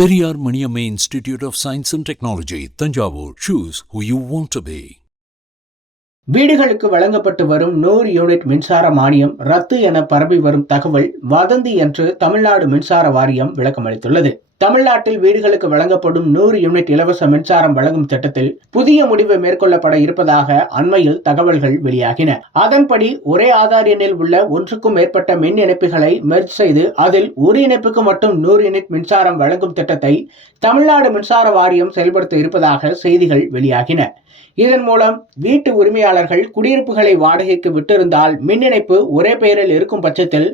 Periyar Maniamma Institute of Science and Technology, Thanjavur. Choose who you want to be. வீடுகளுக்கு வழங்கப்பட்டு வரும் 100 unit மின்சார மானியம் ரத்து என பரவி வரும் தகவல் வதந்தி என்று தமிழ்நாடு மின்சார வாரியம் விளக்கமளித்துள்ளது. தமிழ்நாட்டில் வீடுகளுக்கு வழங்கப்படும் 100 யூனிட் இலவச மின்சாரம் வழங்கும் திட்டத்தில் புதிய முடிவு மேற்கொள்ளப்பட இருப்பதாக அண்மையில் தகவல்கள் வெளியாகின. அதன்படி ஒரே ஆதார் எண்ணில் உள்ள ஒன்றுக்கும் மேற்பட்ட மின் இணைப்புகளை மெர்ஜ் செய்து அதில் ஒரு இணைப்புக்கு மட்டும் 100 யூனிட் மின்சாரம் வழங்கும் திட்டத்தை தமிழ்நாடு மின்சார வாரியம் செயல்படுத்த இருப்பதாக செய்திகள் வெளியாகின. இதன் மூலம் வீட்டு உரிமையாளர்கள் குடியிருப்புகளை வாடகைக்கு விட்டிருந்தால் மின் இணைப்பு ஒரே பெயரில் இருக்கும் பட்சத்தில்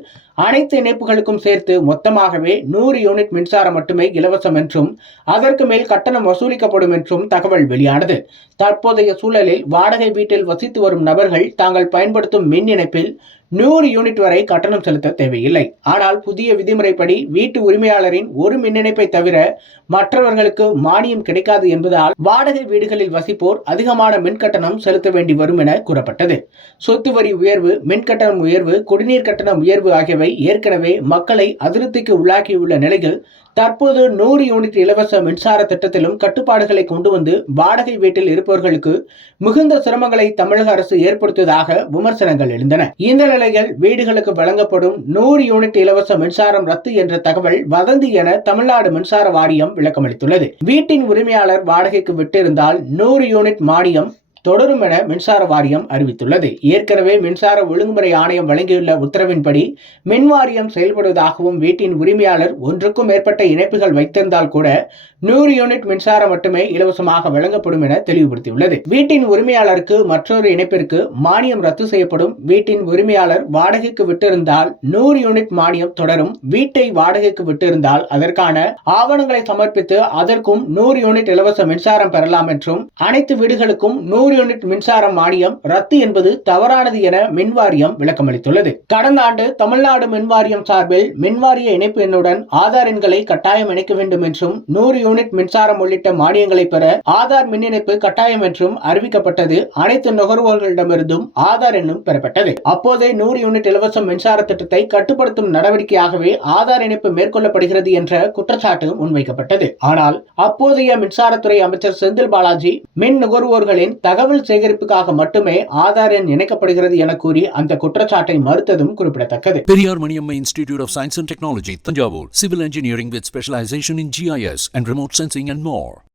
அனைத்து இணைப்புகளுக்கும் சேர்த்து மொத்தமாகவே 100 யூனிட் மின்சாரம் மட்டுமே இலவசம் என்றும் அதற்கு மேல் கட்டணம் வசூலிக்கப்படும் என்றும் தகவல் வெளியானது. தற்போதைய சூழலில் வாடகை வீட்டில் வசித்து வரும் நபர்கள் தாங்கள் பயன்படுத்தும் மின் இணைப்பில் 100 யூனிட் வரை கட்டணம் செலுத்த தேவையில்லை. ஆனால் புதிய விதிமுறைப்படி வீட்டு உரிமையாளரின் ஒரு மின் இணைப்பை தவிர மற்றவர்களுக்கு மானியம் கிடைக்காது என்பதால் வாடகை வீடுகளில் வசிப்போர் அதிகமான மின் கட்டணம் செலுத்த வேண்டி வரும் என கூறப்பட்டது. சொத்து வரி உயர்வு, மின் கட்டணம் உயர்வு, குடிநீர் கட்டணம் உயர்வு ஆகியவை ஏற்கனவே மக்களை அதிருப்திக்கு உள்ளாக்கியுள்ள நிலையில் தற்போது 100 யூனிட் இலவச மின்சார திட்டத்திலும் கட்டுப்பாடுகளை கொண்டு வந்து வாடகை வீட்டில் இருப்பவர்களுக்கு மிகுந்த சிரமங்களை தமிழக அரசு ஏற்படுத்துவதாக விமர்சனங்கள் எழுந்தன. இந்த நிலையில் வீடுகளுக்கு வழங்கப்படும் 100 யூனிட் இலவச மின்சாரம் ரத்து என்ற தகவல் வதந்தி என தமிழ்நாடு மின்சார வாரியம் விளக்கமளித்துள்ளது. வீட்டின் உரிமையாளர் வாடகைக்கு விட்டிருந்தால் 100 யூனிட் மானியம் தொடரும் என மின்சார வாரியம் அறிவித்துள்ளது. ஏற்கனவே மின்சார ஒழுங்குமுறை ஆணையம் வழங்கியுள்ள உத்தரவின்படி மின் வாரியம் செயல்படுவதாகவும் வீட்டின் உரிமையாளர் ஒன்றுக்கும் மேற்பட்ட இணைப்புகள் வைத்திருந்தால் கூட 100 யூனிட் மின்சாரம் மட்டுமே இலவசமாக வழங்கப்படும் என தெளிவுபடுத்தியுள்ளது. வீட்டின் உரிமையாளருக்கு மற்றொரு இணைப்பிற்கு மானியம் ரத்து செய்யப்படும். வீட்டின் உரிமையாளர் வாடகைக்கு விட்டிருந்தால் 100 யூனிட் மானியம் தொடரும். வீட்டை வாடகைக்கு விட்டிருந்தால் அதற்கான ஆவணங்களை சமர்ப்பித்து அதற்கும் 100 யூனிட் இலவச மின்சாரம் பெறலாம் என்றும் அனைத்து வீடுகளுக்கும் 100 யூனிட் மின்சாரம் மானியம் ரத்து என்பது தவறானது என மின்வாரியம் விளக்கமளித்துள்ளது. கடந்த ஆண்டு தமிழ்நாடு மின்வாரியம் சார்பில் மின்வாரிய இணைப்பு எண்ணுடன் ஆதார் எண்களை கட்டாயம் இணைக்க வேண்டும் என்றும் 100 யூனிட் மின்சாரம் உள்ளிட்ட மானியங்களை பெற ஆதார் மின் இணைப்பு கட்டாயம் என்றும் அறிவிக்கப்பட்டது. அனைத்து நுகர்வோர்களிடமிருந்தும் ஆதார் எண்ணும் பெறப்பட்டது. அப்போதே 100 யூனிட் இலவச மின்சார திட்டத்தை கட்டுப்படுத்தும் நடவடிக்கையாகவே ஆதார் இணைப்பு மேற்கொள்ளப்படுகிறது என்ற குற்றச்சாட்டு முன்வைக்கப்பட்டது. ஆனால் அப்போதைய மின்சாரத்துறை அமைச்சர் செந்தில் பாலாஜி மின் நுகர்வோர்களின் தகவல் சேகரிப்புக்காக மட்டுமே ஆதார் எண் இணைக்கப்படுகிறது என கூறி அந்த குற்றச்சாட்டை மறுத்ததும் குறிப்பிடத்தக்கது. Periyar Maniamma Institute of Science and Technology, Thanjavur. Civil engineering with specialization in GIS and remote sensing and more.